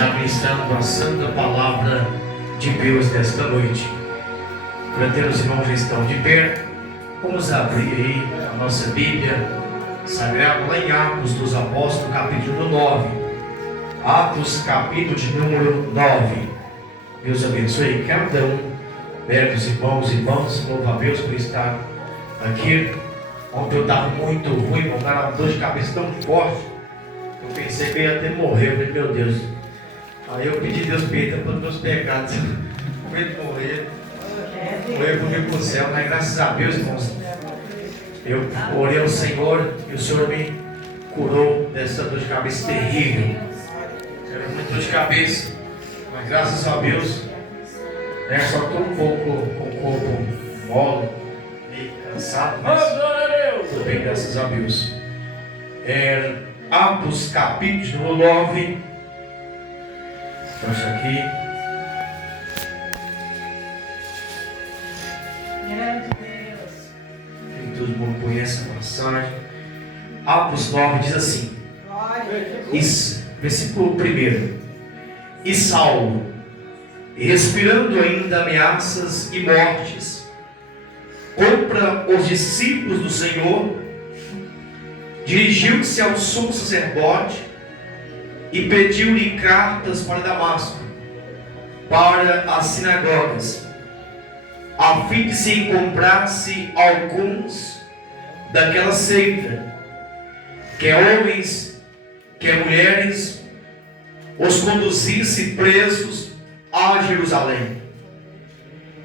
estar ministrando a santa palavra de Deus nesta noite. Para ter os irmãos já estão de pé, vamos abrir aí a nossa Bíblia Sagrada lá em Atos dos Apóstolos, capítulo 9. Atos, capítulo de número 9. Deus abençoe cada um dos irmãos e irmãs. Louva a Deus por estar aqui. Ontem eu estava muito ruim, eu estava uma dor de cabeça tão forte. Eu pensei que eu ia até morrer. Eu falei, meu Deus. Aí eu pedi Deus perdão pelos meus pecados. Com medo de morrer. Eu fui para o céu, mas graças a Deus, irmãos, eu orei ao Senhor e o Senhor me curou dessa dor de cabeça terrível. Era muito dor de cabeça, mas graças a Deus, só estou um pouco com o corpo mole, meio cansado, mas estou bem, graças a Deus. Atos, capítulo 9. Fecha aqui. Todo mundo conhece a passagem. Atos 9 diz assim: versículo 1: E Saulo, respirando ainda ameaças e mortes contra os discípulos do Senhor, dirigiu-se ao sumo sacerdote e pediu-lhe cartas para Damasco, para as sinagogas, a fim de se encontrasse alguns daquela seita, quer homens, quer mulheres, os conduzisse presos a Jerusalém.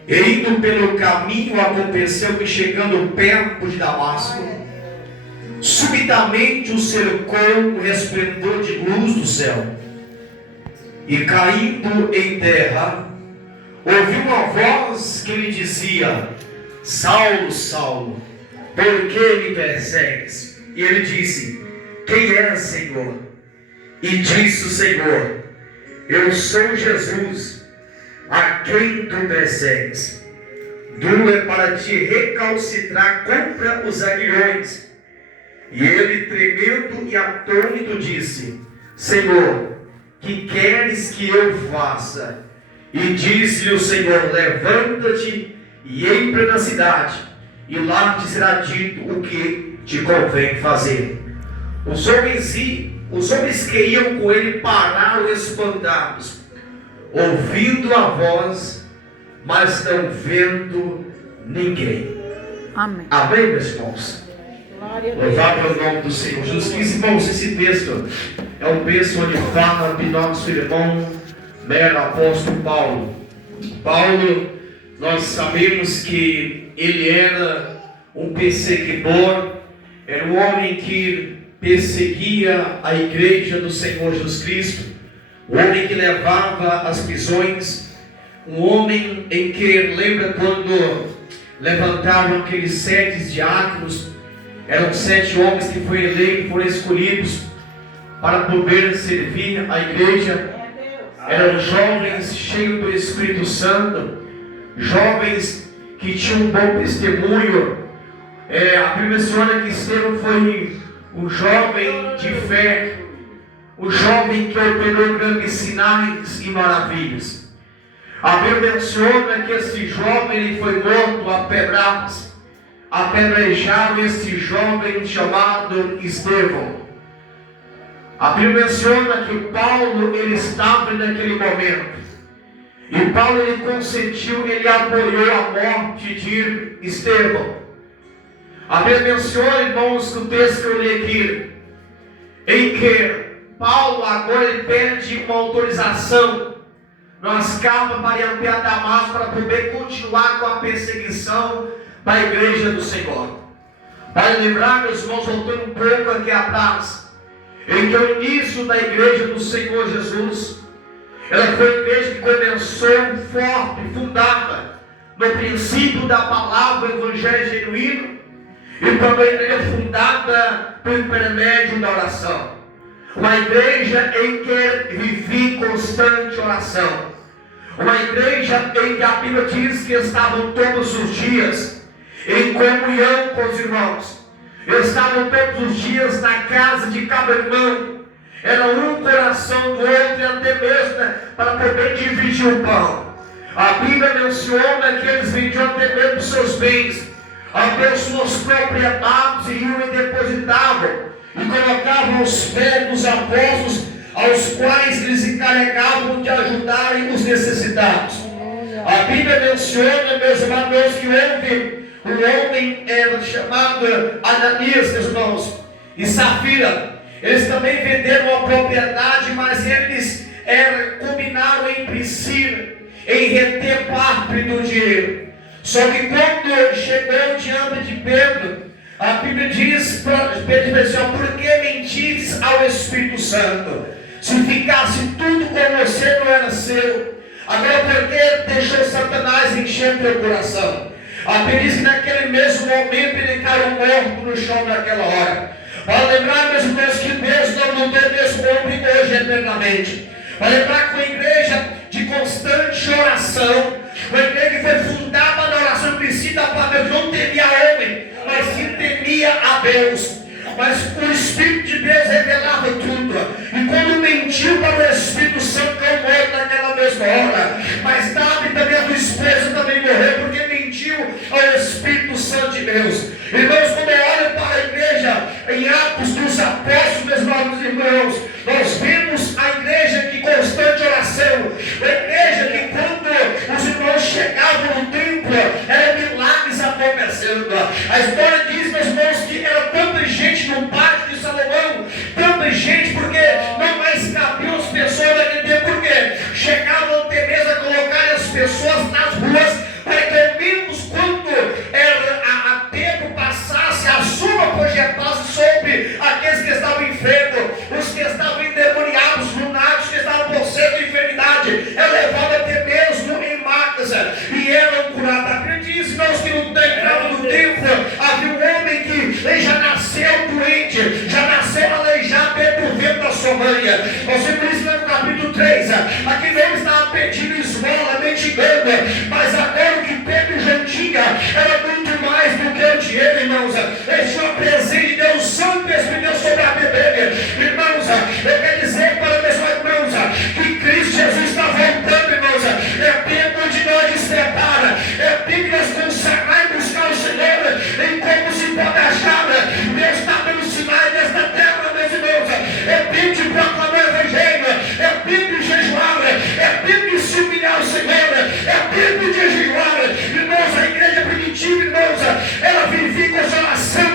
E indo pelo caminho, aconteceu que, chegando perto de Damasco, subitamente o cercou um resplendor de luz do céu, e caindo em terra, ouviu uma voz que lhe dizia: Saulo, Saulo, por que me persegues? E ele disse: Quem és, Senhor? E disse o Senhor: Eu sou Jesus, a quem tu persegues. Duro é para te recalcitrar contra os aguilhões. E ele, tremendo e atônito, disse: Senhor, que queres que eu faça? E disse-lhe o Senhor: Levanta-te e entra na cidade, e lá te será dito o que te convém fazer. Os homens que iam com ele pararam espantados, ouvindo a voz, mas não vendo ninguém. Amém. Amém, meus irmãos? Louvado é o nome do Senhor Jesus Cristo. Irmãos, esse texto é um texto onde fala de nosso irmão mero apóstolo Paulo. Paulo, nós sabemos que ele era um perseguidor, era um homem que perseguia a igreja do Senhor Jesus Cristo, um homem que levava as prisões, um homem em que, lembra quando levantaram aqueles 7 diáconos, eram 7 homens que foram eleitos, foram escolhidos para poder servir a igreja. Eram jovens cheios do Espírito Santo, jovens que tinham um bom testemunho. A Bíblia menciona que Estevão foi um jovem de fé, um jovem que operou grandes sinais e maravilhas. A Bíblia menciona que esse jovem ele foi morto a pedradas, apedrejaram esse jovem chamado Estevão. A Bíblia menciona que Paulo ele estava naquele momento, e Paulo ele consentiu, ele apoiou a morte de Estevão. A Bíblia menciona, irmãos, que o texto que eu li aqui, em que Paulo agora ele pede uma autorização nas capas para ir a Damasco, para poder continuar com a perseguição da igreja do Senhor. Para lembrar, meus irmãos, voltando um pouco aqui atrás, em que o início da igreja do Senhor Jesus, ela foi uma igreja que começou forte, fundada no princípio da palavra, o evangelho genuíno, e também é fundada pelo intermédio da oração. Uma igreja em que vivi constante oração. Uma igreja em que a Bíblia diz que estavam todos os dias em comunhão com os irmãos. Estavam todos os dias na casa de cada irmão, era um coração do outro, e até mesmo para poder dividir o pão. A Bíblia menciona que eles vendiam até mesmo seus bens, até suas propriedades, e iam e depositavam, e colocavam os pés dos apóstolos, aos quais eles encarregavam de ajudarem os necessitados. A Bíblia menciona, meus irmãos, que houve um homem chamado Ananias, meus irmãos, e Safira. Eles também venderam a propriedade, mas eles combinaram em princípio em reter parte do dinheiro. Só que quando chegou diante de Pedro, a Bíblia diz para Pedro assim: por que mentistes ao Espírito Santo? Se ficasse tudo com você, não era seu. Agora, por que deixou Satanás encher teu coração? A Bíblia diz que naquele mesmo momento ele caiu morto no chão naquela hora. Para lembrar, meus irmãos, que Deus não mudou mesmo homem hoje eternamente. Para lembrar que uma igreja de constante oração, uma igreja que foi fundada na oração princípio da palavra, não temia homem, mas sim temia a Deus. Mas o Espírito de Deus revelava tudo. E quando mentiu para o Espírito Santo, caiu morto naquela mesma hora. Mas Davi também, a tua esposa, também morreu, porque mentiu ao Espírito Santo de Deus. Irmãos, quando eu olho para a igreja em Atos dos Apóstolos, meus novos irmãos, nós vemos a igreja que constante oração, a igreja que quando os irmãos chegavam no templo, eram milagres acontecendo. A história diz, meus irmãos, que era tanta gente no pátio de Salomão, tanta gente, porque não mais cabiam as pessoas naquele tempo, porque chegavam até mesmo a colocar as pessoas nas ruas, para que ao menos quando a tempo passasse, a sua projetasse sobre aqueles que estavam enfermos, os que estavam endemoniados, lunáticos, que estavam possuindo enfermidade, é levado até mesmo em macas e eram curados. A Bíblia diz, irmãos, que no entrada do templo havia um homem que já nasceu doente, já nasceu aleijado pelo vento da sua mãe. Nós vemos isso no capítulo 3. Aquele homem estava pedindo esmola, mendigando, mas agora o que Pedro já tinha era muito mais do que o dinheiro, irmãos. Ele tinha o presente de Deus Santo e Espírito de Deus sobre a bebê. Irmãos, eu quero dizer para meus irmãos que Cristo Jesus está voltando, irmãos. É tempo de nós despertar, é tempo de nós consagrar e buscar o Senhor em como se pode achar. Deus está dando sinais nesta terra, meus irmãos. É tempo de proclamar o Evangelho, é tempo de jejuar, é tempo de se humilhar ao Senhor, é tempo de jejuar. Irmãos, a igreja primitiva, irmãos, ela vivia com essa oração,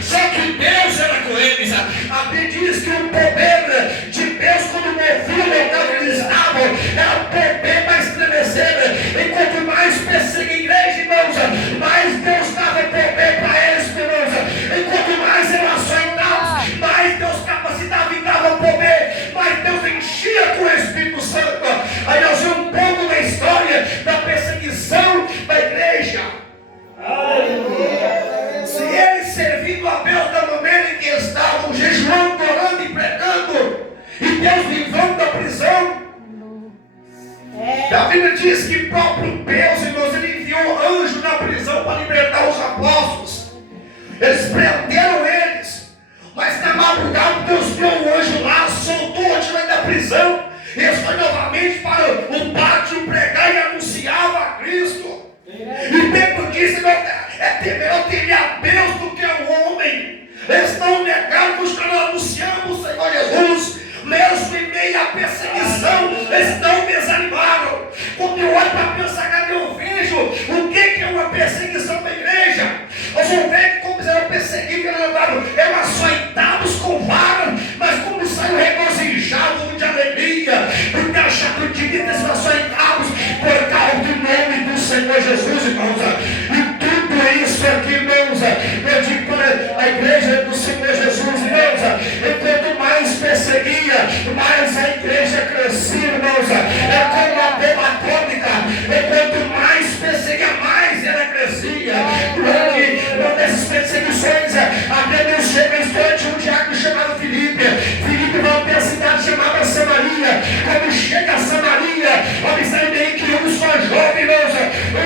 só que Deus era com eles. A Bíblia diz que o poder de Deus, quando movia o local que eles estavam, era o poder para estremecer. Enquanto mais perseguia a igreja, irmãos, mais Deus dava poder para eles, irmãos. Enquanto mais relações davam, mais Deus capacitava e dava poder, mais Deus enchia com o Espírito Santo. Aí nós vemos um pouco da história da perseguição da igreja. Se eles servindo a Deus da maneira em que estavam, jejuando, orando e pregando, e Deus livrando da prisão. A Bíblia diz que próprio Deus, irmãos, ele enviou anjo na prisão para libertar os apóstolos. Eles prenderam eles, mas na madrugada Deus deu um anjo lá, soltou o tirando da prisão, e eles foram novamente para o pátio pregar e anunciava a Cristo. E Pedro disse: é melhor temer a Deus do que ao homem. Eles não negaram que nós anunciamos o Senhor Jesus, mesmo em meio à perseguição, eles não desanimaram. Quando eu olho para pensar, eu vejo o que é uma perseguição da igreja. Nós vamos ver que como eles eram perseguidos, eram açoitados com vara, mas como saiu regozijados de alegria, porque acharam que devia ter sido açoitados por causa do nome do Senhor Jesus, irmãos. E tudo isso aqui, irmãos, eu digo para a igreja do Senhor Jesus, irmãos, enquanto mais perseguia, mais a igreja crescia, irmãos. É como a bomba atômica, enquanto mais perseguia, mais ela crescia. Durante uma dessas perseguições, a Bíblia chega em instante um diácono chamado Filipe. Filipe vai até a cidade chamada Samaria. Quando chega a Samaria, observe bem que uma só jovem, irmãos,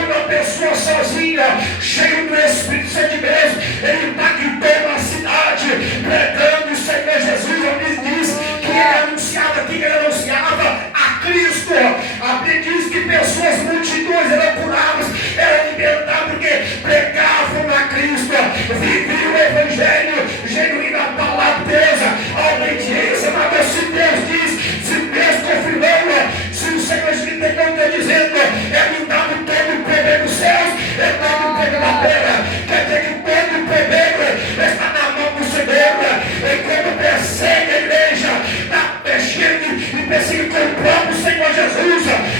uma pessoa sozinha, cheio do Espírito Santo de Deus, ele impactou a cidade, pregando o Senhor Jesus. Ele diz que ele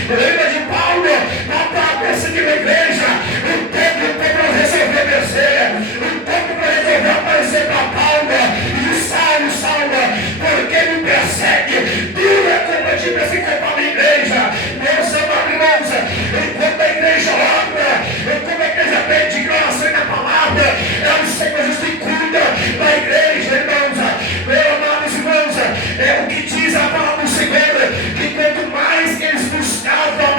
Lembra de Paulo, na perseguindo a igreja, o tempo para resolver vencer, o tempo para resolver aparecer para Paulo, e Saulo, porque me persegue, tudo é culpa de perseguir para a minha igreja. Meus amados irmãos, enquanto a igreja ora, enquanto a igreja pede graça na palavra, é o Senhor Jesus que cuida da igreja, irmãos. Meus amados irmãos, é o que diz a palavra do Senhor, que quanto mais eles buscavam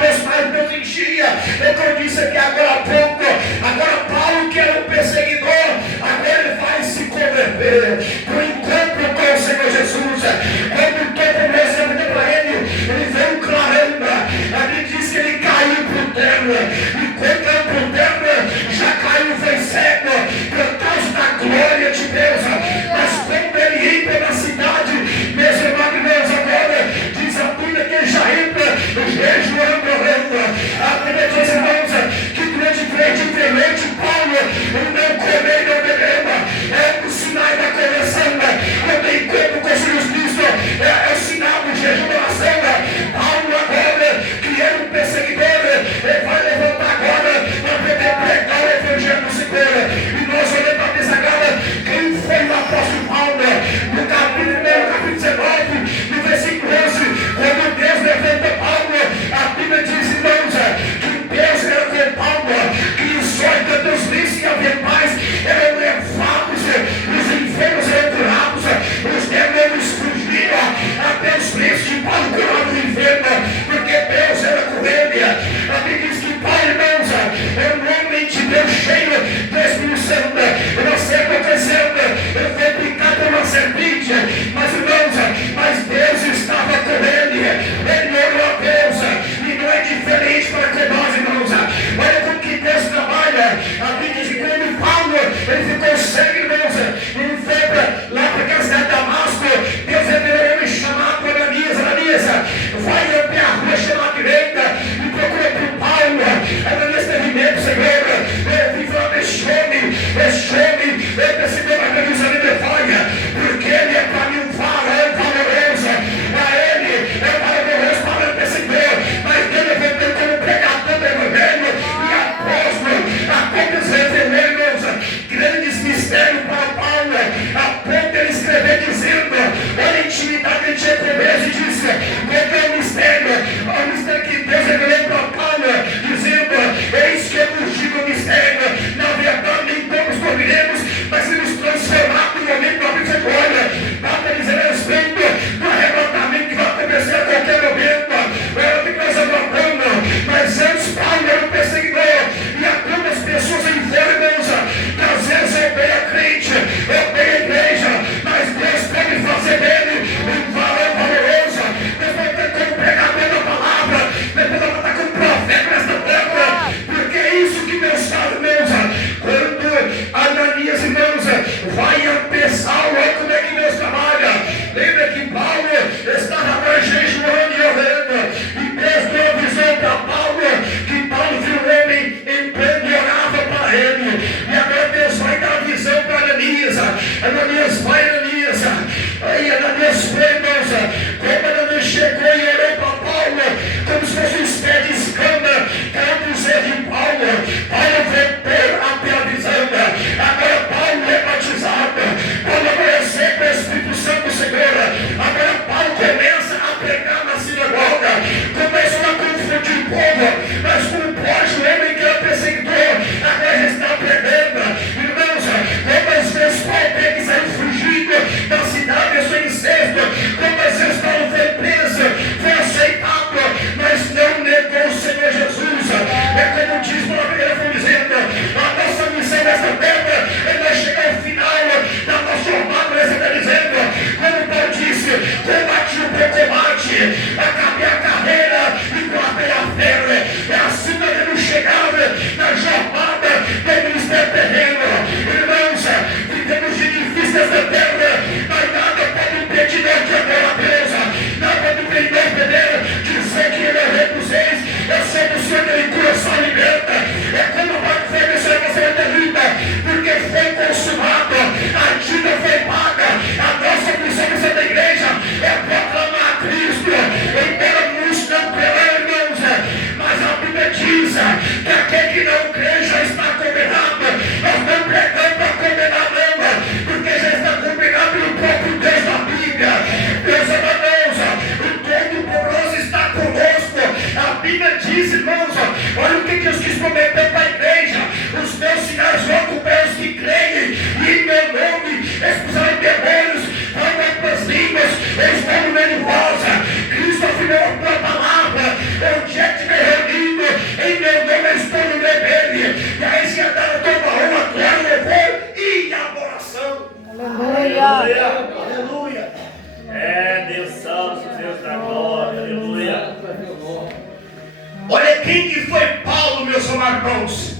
quem que foi Paulo, meus amados irmãos?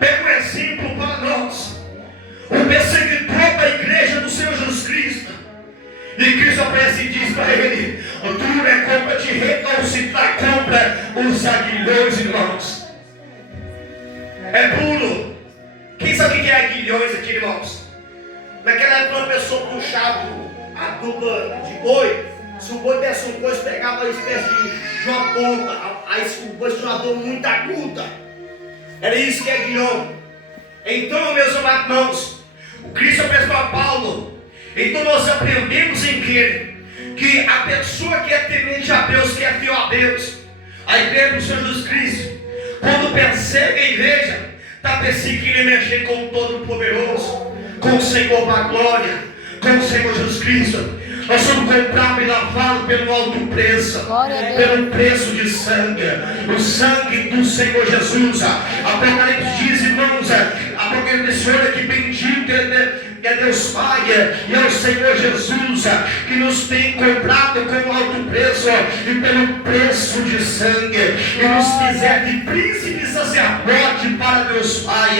Pega um exemplo para nós. O perseguidor da igreja do Senhor Jesus Cristo. E Cristo aparece e diz para ele: dura é compra de recalcitrar contra os aguilhões, irmãos. É duro. Quem sabe o que é aguilhões aqui, irmãos? Naquela época uma pessoa puxava a dupla de boi. Se o boi desse um coice, pegava uma espécie de uma ponta. Aí o boi tinha uma dor muito aguda. Era isso que é aguilhão. Então, meus amados irmãos, o Cristo apresentou a Paulo. Então nós aprendemos em que a pessoa que é temente a Deus, que é fiel a Deus, a igreja do Senhor Jesus Cristo, quando persegue a igreja, está perseguindo e mexer com o Todo-Poderoso, com o Senhor da glória, com o Senhor Jesus Cristo. Nós somos comprados e lavados pelo alto preço, pelo preço de sangue, o sangue do Senhor Jesus. Apocalipse diz, irmãos, Apocalipse olha que bendito é Deus Pai e é o Senhor Jesus que nos tem comprado com alto preço e pelo preço de sangue, e nos fizer de príncipe e sacerdote para Deus Pai.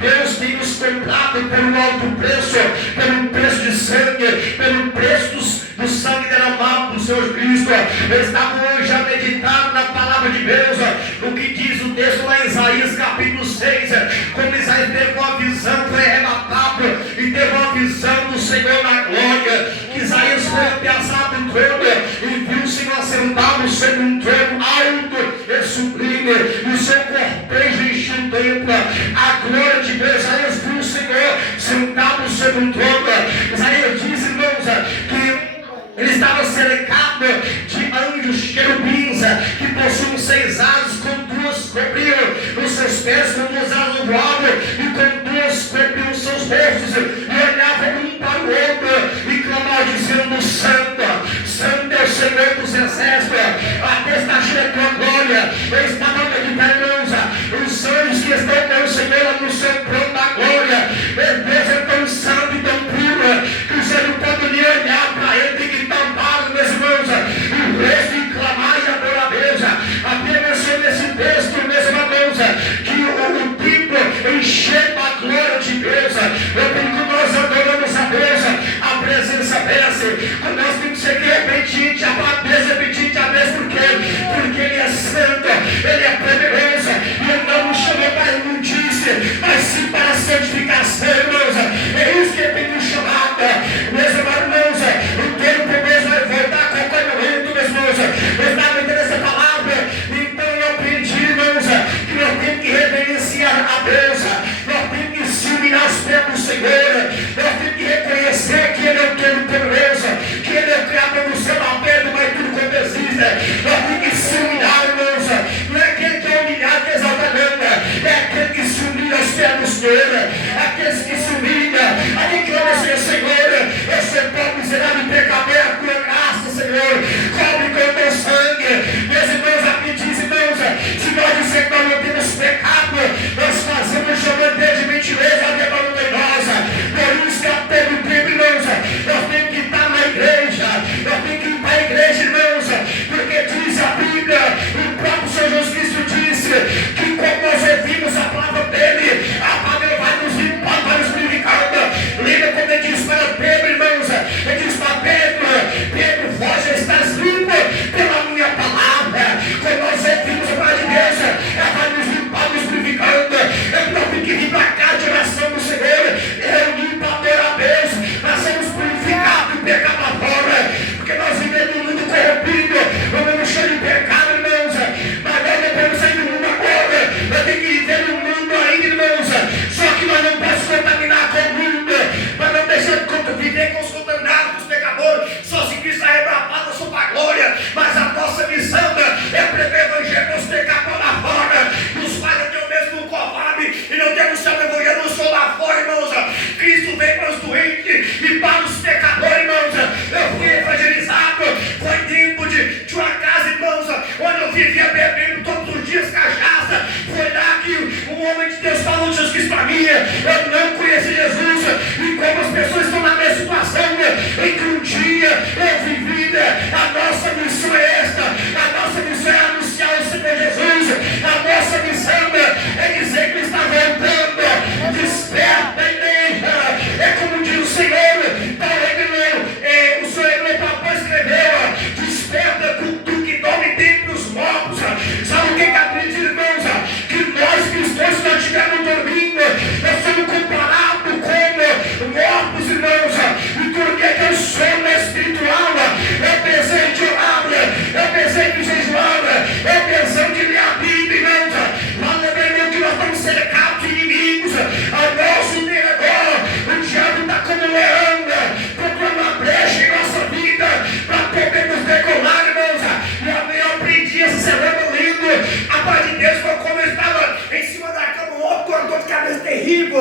Deus tem nos comprado pelo alto preço, pelo preço de sangue, pelo preço do sangue derramado do Senhor Cristo. Eu estava hoje a meditar na palavra de Deus, o que diz o texto lá em Isaías capítulo 6, como Isaías teve uma visão, foi arrebatado e teve uma visão do Senhor na glória, que Isaías foi apiazado do trono e viu o Senhor assentado sobre um trono alto e sublime, e o seu cortejo encheu o templo. A glória de Deus, Isaías viu o Senhor sentado sobre um trono. Isaías diz, irmãos, que ele estava cercado de anjos querubins que possuíam 6 asas, com 2 cobriam os seus pés, com 2 asas voavam e com 2 cobriam os seus rostos, e olhavam um para o outro e clamavam dizendo: Santo, Santo é o Senhor dos exércitos, a Deus está cheia de tua glória. Eu estava meditando, irmãos, os anjos que estão com o Senhor no seu trono da glória. Meu Deus é tão santo e tão puro que você não pode nem olhar para ele, tem que tampar, meus irmãos, o rosto e clamar e adorar a Deus. Apenas nesse texto, meus irmãos, que o templo encheu da glória de Deus. Eu tenho que nós adoramos a Deus, a presença desce. Nós temos que ser repetinte, a Deus, repetinte a Deus, porque Ele é santo, Ele é poderoso, e Ele não nos chamou para imundície, mas sim para santificação, irmãos. É isso que Ele tem nos chamado, meus irmãos. O tempo mesmo vai voltar a qualquer momento, meus irmãos. Eu estava entendendo essa palavra, então eu aprendi, irmãos, que nós temos que reverenciar a Deus, nós temos que se humilhar aos pés do Senhor, nós temos que reconhecer que Ele é o Todo-Poderoso, que Ele é o Criador do céu, da terra, do mais tudo quanto existe. Nós temos que se humilhar, irmãos. Não é aquele que é humilhado que exalta, não, é aquele que se humilha aos pés do Senhor, é aqueles que se humilha, aí clama assim: Senhor, eu sou pobre, miserável e pecador, a tua graça, Senhor, cobre com o teu sangue. Meus irmãos, aqui diz, irmãos, se nós dissermos que nós não temos pecado, nós fazemos chamando de mentiroso, a verdade não é nossa. Por isso que até no tempo, irmãos, nós temos que estar na igreja, nós temos que ir para a igreja, irmãos, porque diz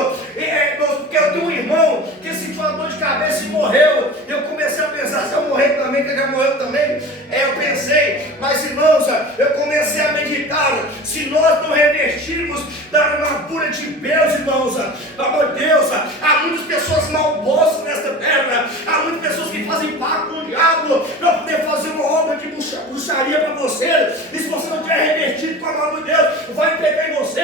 comigo, porque eu tenho um irmão que sentiu uma dor de cabeça e morreu. Eu comecei a pensar, se eu morrer também, que ele já morreu também. Eu pensei, mas irmãos, eu comecei a meditar, se nós não revertirmos da armadura de Deus, irmãos, pelo amor de Deus, há muitas pessoas malbosas nesta terra, há muitas pessoas que fazem pacto com o diabo para poder fazer uma obra de bruxaria para você, e se você não tiver revertido com a armadura de Deus, vai pegar em você,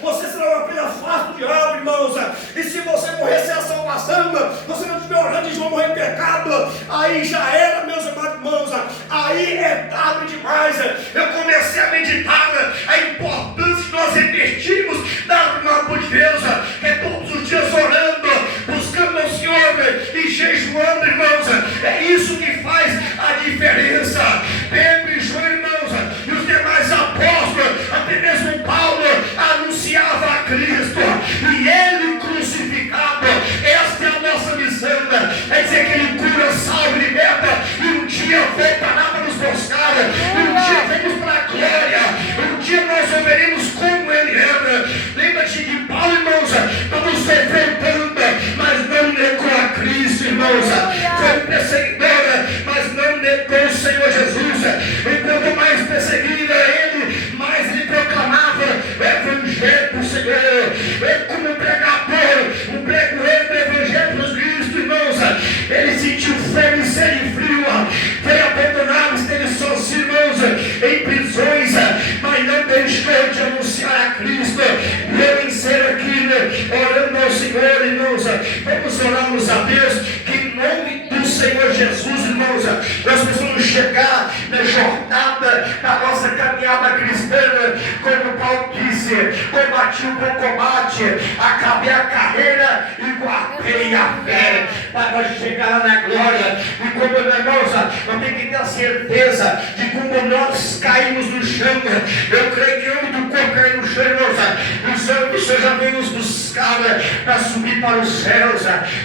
você será uma presa fácil do diabo, irmãos, e se você morrer sem a salvação, você não tiver orando e vão morrer em pecado, aí já era, meus amados irmãos, aí é tarde demais. Eu comecei a meditar a importância de nós revertirmos da armadura de Deus, que é todos os dias orando, buscando ao Senhor e jejuando, irmãos. É isso que faz a diferença. Pedro e João, irmãos, e os demais apóstolos, até mesmo Paulo, anunciava a Cristo e ele crucificado. Esta é a nossa missão, é dizer que ele cura, salva, liberta, e um dia voltará para nos buscar, e um dia vemos para a glória, um dia nós veremos como ele era. Lembra-te de Paulo, irmãos, quando sofreu tanto, mas não negou a Cristo, irmãos, foi perseguidora, mas não negou o Senhor Jesus. E quanto mais perseguida ele, mais ele proclamava o Evangelho do Senhor. Ele, como um pregador, um pregoeiro do Evangelho dos Cristo, irmãos, ele sentiu fome e sede e frio, foi abandonado, esteve sozinho, irmãos, em prisões, mas não deixou de anunciar a Cristo. E eu encerro aqui, orando ao Senhor, irmãos, vamos orarmos a Deus, que em nome do Senhor Jesus, irmãos, nós precisamos chegar na jornada da nossa caminhada cristã, como Paulo disse: combati o bom combate, acabei a carreira e guardei a fé, para nós chegar lá na glória. E como, irmãos, nós temos que ter a certeza de como nós caímos no chão. Eu creio que o homem do corpo caiu no chão, irmãos, os anjos do Senhor já vem nos buscar para subir para os céus,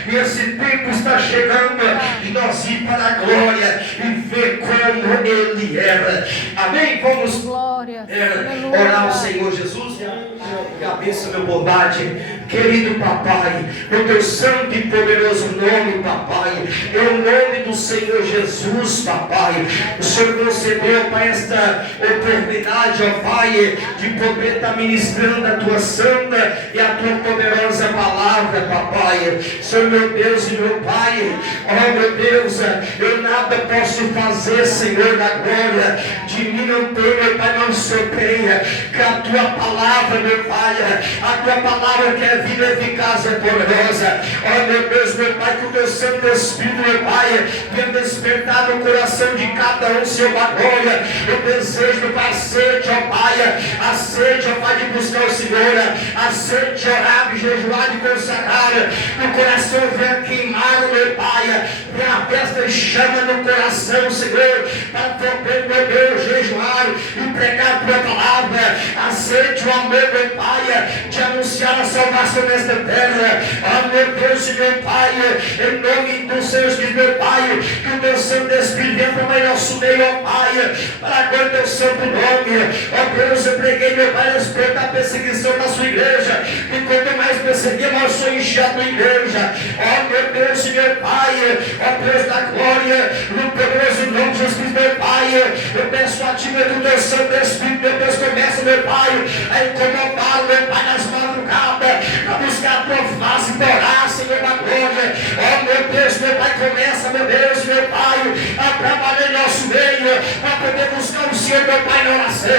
e esse tempo está chegando de nós ir para a glória e ver como ele era. Amém? Vamos orar ao Senhor Jesus. Cabeça, meu bondade, querido papai, no teu santo e poderoso nome, papai, em nome do Senhor Jesus, papai, o Senhor concedeu, pai, esta oportunidade, ó Pai, de poder estar ministrando a tua santa e a tua poderosa palavra, papai. Senhor, meu Deus e meu Pai, ó meu Deus, eu nada posso fazer, Senhor da glória, de mim não tem, meu Pai, não sou tenha, que a tua palavra, meu Pai, a tua palavra que é vida eficaz e poderosa, ó meu Deus, meu Pai, que o teu Santo Espírito, meu Pai, venha despertar no coração de cada um, Senhor da glória, o desejo, meu Pai, a sede, ó Pai, a sede, ó Pai, de buscar o Senhor, a sede de orar, de jejuar, de consagrar, o coração venha queimar, meu Pai, venha a festa e chama no coração, Senhor, para poder, meu Deus, jejuar e pregar a tua palavra, a sede, o amor, meu Pai, de anunciar a salvação nesta terra. Ó meu Deus e meu Pai, em nome do Senhor Jesus, meu Pai, que o teu Santo Espírito venha para o nosso meio, ó Pai, para agora o teu santo nome. Ó Deus, eu preguei, meu Pai, a respeito da perseguição da sua igreja, e quanto mais perseguir, mais sou enxerto a igreja. Ó meu Deus e meu Pai, ó Deus da glória, no poderoso nome de Jesus, meu Pai, eu peço a Ti, meu Deus, Santo Espírito, meu Deus, começa, meu Pai, a incomodá-lo, meu Pai, nas madrugadas, para buscar a tua face, para orar, Senhor da glória. Ó meu Deus, meu Pai, começa, meu Deus, meu Pai, a trabalhar em nosso meio, para poder buscar o Senhor, meu Pai, na oração,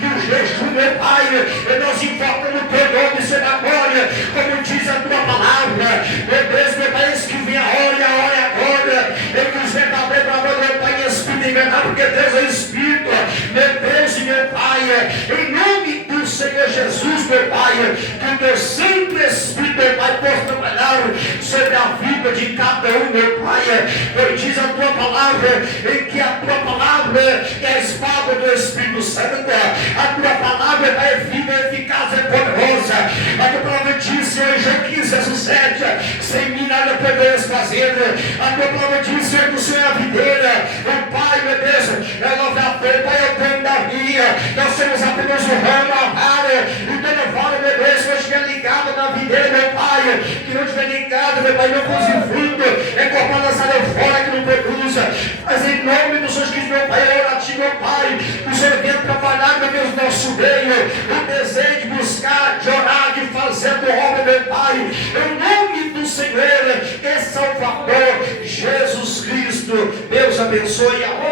e o jejum, meu Pai, e nós invocamos o teu nome, Senhor da glória, como diz a tua palavra. Meu Deus, meu Pai, eis que vem a hora é agora, em que os verdadeiros amor, meu Pai, Espírito e verdade, porque Deus é Espírito, meu Deus e meu Pai, em nome do Senhor Jesus, meu Pai, que o teu Santo Espírito, meu Pai, possa trabalhar sobre a vida de cada um, meu Pai, pois diz a tua palavra, em que a tua palavra é a espada do Espírito Santo, a tua palavra é vida, eficaz e poderosa, a tua palavra diz, Senhor, João 15, verso 7, sem mim nada poderes fazer, a tua palavra diz, Senhor, que o Senhor é a videira, o Pai, meu Deus, é lavrador, Pai, é o pão da vinha, nós somos apenas o ramo, a vara, e toda vara, meu Deus, que eu estiver ligado na videira, meu Pai, que não tiver nem casa, meu Pai, não produzir fruto, é cortar a sala fora que não produz. Mas em nome do Senhor Jesus, meu Pai, eu oro a Ti, meu Pai, o Senhor venha trabalhar, meu Deus, nosso meio, o desejo de buscar, de orar, de fazer do obra, meu Pai, em nome do Senhor e Salvador Jesus Cristo. Deus abençoe a